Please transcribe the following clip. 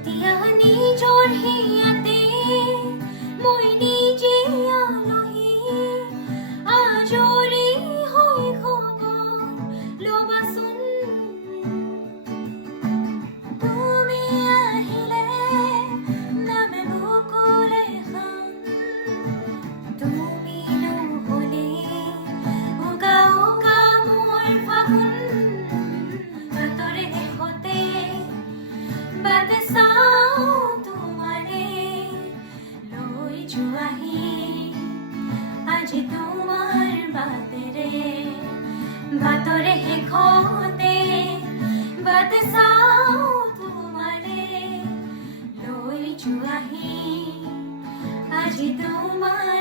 এতিয়া নিজৰ হিয়াতে মই নিজে আলহী আজৰি হৈ খবৰ ল'বাচোন তুমি আহিলে নামে বুকুলে খাম তুমি নহ'লে উগা উগা মোৰ ফাগুন বাটৰে শেষতে বাট চাওঁ তোমাৰে লৈ যোৱাহি আজি তোমাৰ বাটেৰে বাটৰে শেষতে বাট চাওঁ তোমাৰে লৈ যোৱাহি আজি তোমাৰ